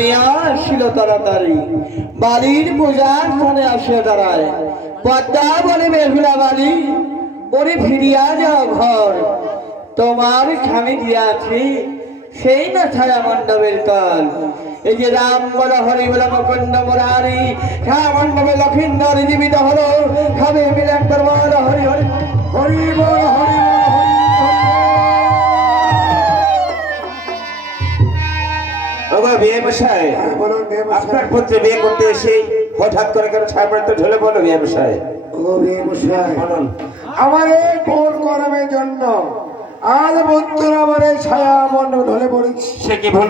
নামিয়া আসিল তাড়াতাড়ি বালির পূজার স্থানে আসিয়া দাঁড়ায়। পদ্মা বলে বেহুলা বালি, ওরে ফিরিয়া যাও ঘর, তোমার স্বামী দিয়াছি সেই না ছায়া মণ্ডপের কাল। এই যে রাম বলা হরি বলা মুকুন্দ মুরারি, ছায়া মণ্ডপে লক্ষিন্দর জীবিত হলো, খাবে মিলন করবার হরি হরি হরি বল হরি বল। বিয়ে মশাই, আপনার পুত্রে বিয়ে করতে এসে হঠাৎ করে কেন ছায়াপড়ে তো ঢলে পড়লো বিয়ে মশাই? আমার এই ভুল কর্মের জন্য আজ বন্ধুরা আমার এই ছায়া মণ্ডপ ঢলে পড়েছে। সে কি ভুল